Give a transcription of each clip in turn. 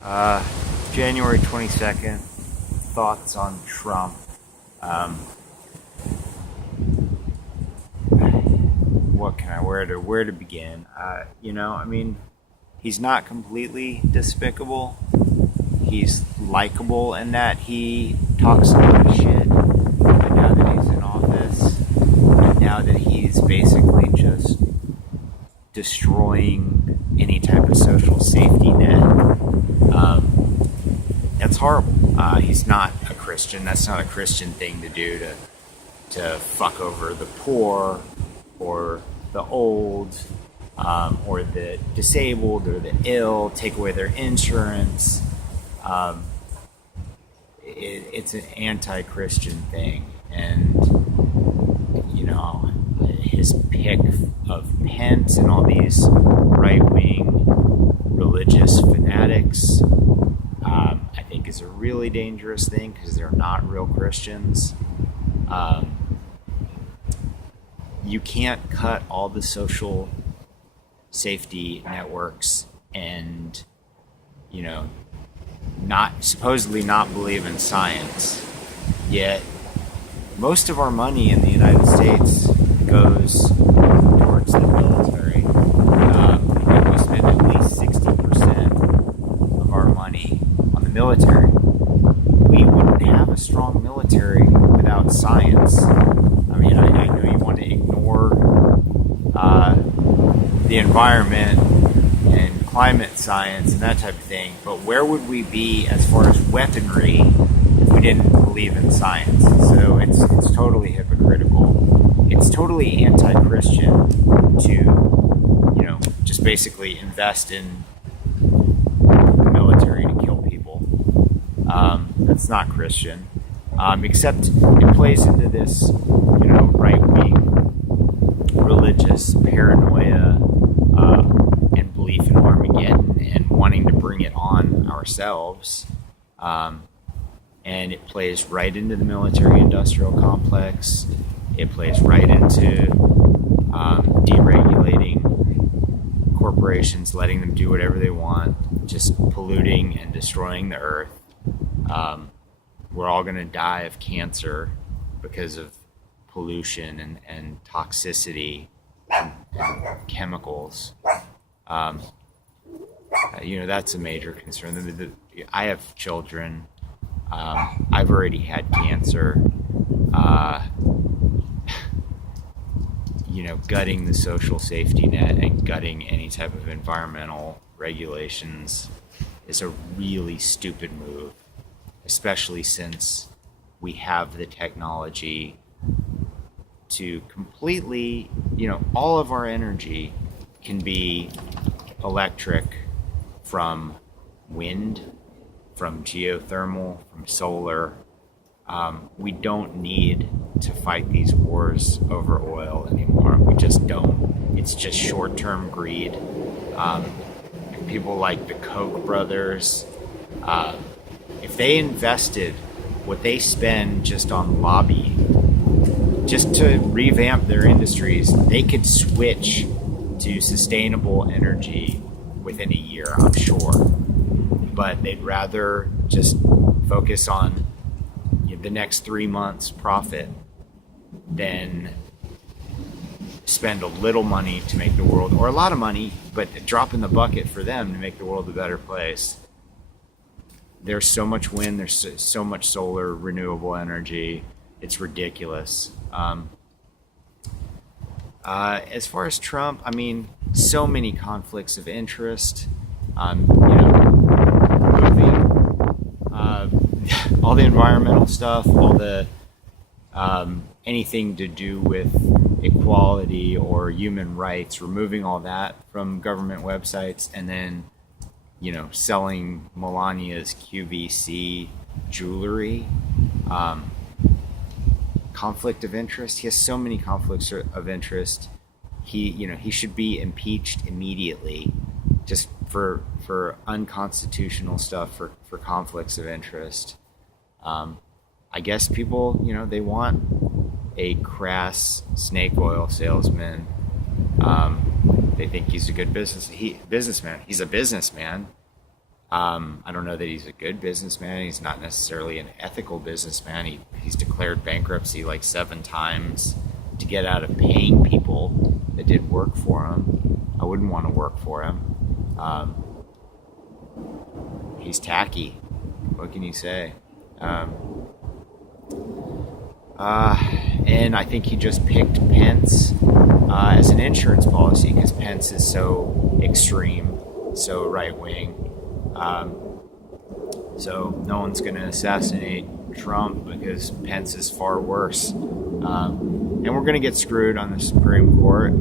Uh, January 22nd, thoughts on Trump. Um, where to begin? He's not completely despicable. He's likable in that he talks a lot of shit. But now that he's in office, and now that he's basically just destroying any type of social safety net, that's horrible. He's not a Christian. That's not a Christian thing to do, to fuck over the poor or the old, or the disabled or the ill, take away their insurance. It's an anti-Christian thing, and his pick of Pence and all these right-wing religious fanatics, I think is a really dangerous thing because they're not real Christians. You can't cut all the social safety networks and, supposedly not believe in science. Yet most of our money in the United States goes towards the military. We spend at least 60% of our money on the military. We wouldn't have a strong military without science. I know you want to ignore the environment and climate science and that type of thing, but where would we be as far as weaponry if we didn't believe in science? So it's totally hypocritical. It's totally anti-Christian to, just basically invest in the military to kill people. That's not Christian. Except it plays into this, right-wing religious paranoia and belief in Armageddon and wanting to bring it on ourselves. And it plays right into the military-industrial complex. It plays right into deregulating corporations, letting them do whatever they want, just polluting and destroying the earth. We're all going to die of cancer because of pollution and toxicity and chemicals. That's a major concern. I have children. I've already had cancer. Gutting the social safety net and gutting any type of environmental regulations is a really stupid move, especially since we have the technology to completely, all of our energy can be electric from wind, from geothermal, from solar. We don't need to fight these wars over oil anymore. We just don't. It's just short-term greed. People like the Koch brothers, if they invested what they spend just on lobbying, just to revamp their industries, they could switch to sustainable energy within a year, I'm sure. But they'd rather just focus on the next 3 months' profit than spend a little money to make the world, or a lot of money, but drop in the bucket for them to make the world a better place. There's so much wind, there's so much solar, renewable energy. It's ridiculous. As far as Trump, so many conflicts of interest. Moving all the environmental stuff, all the anything to do with equality or human rights, removing all that from government websites, and then selling Melania's QVC jewelry. Conflict of interest. He has so many conflicts of interest. He should be impeached immediately, just for unconstitutional stuff, for conflicts of interest. I guess people, they want a crass snake oil salesman. They think he's a good businessman. He's a businessman. I don't know that he's a good businessman. He's not necessarily an ethical businessman. He's declared bankruptcy like 7 times to get out of paying people that did work for him. I wouldn't want to work for him. He's tacky. What can you say? And I think he just picked Pence as an insurance policy because Pence is so extreme, so right-wing. So no one's going to assassinate Trump because Pence is far worse. And we're going to get screwed on the Supreme Court.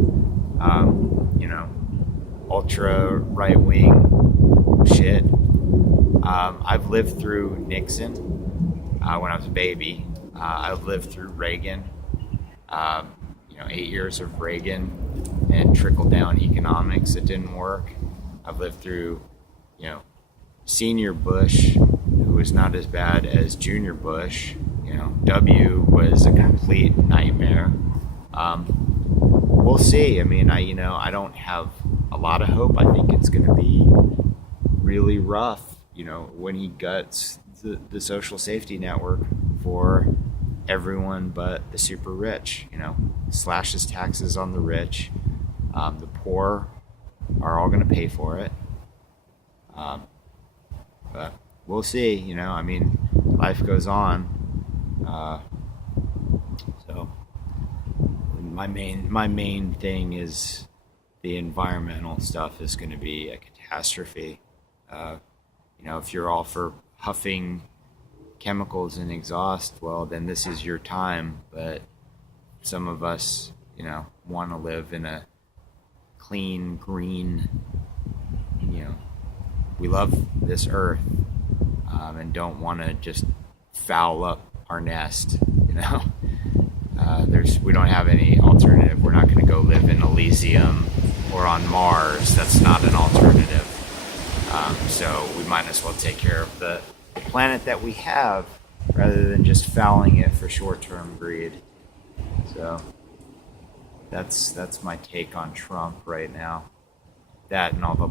Ultra right-wing shit. I've lived through Nixon when I was a baby. I've lived through Reagan. 8 years of Reagan and trickle-down economics that didn't work. I've lived through, Senior Bush, who was not as bad as Junior Bush. W was a complete nightmare. We'll see. I don't have a lot of hope. I think it's going to be really rough, when he guts the social safety network for everyone but the super rich, slashes taxes on the rich. The poor are all going to pay for it. But we'll see, life goes on. So my main thing is the environmental stuff is going to be a catastrophe. If you're all for huffing chemicals and exhaust, well, then this is your time. But some of us, want to live in a clean, green, we love this earth and don't want to just foul up our nest, we don't have any alternative. We're not going to go live in Elysium or on Mars. That's not an alternative. So we might as well take care of the planet that we have rather than just fouling it for short-term greed. So that's my take on Trump right now. That and all the,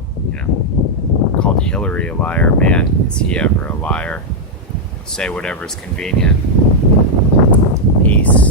called Hillary a liar. Man, is he ever a liar? He'll say whatever's convenient. Peace.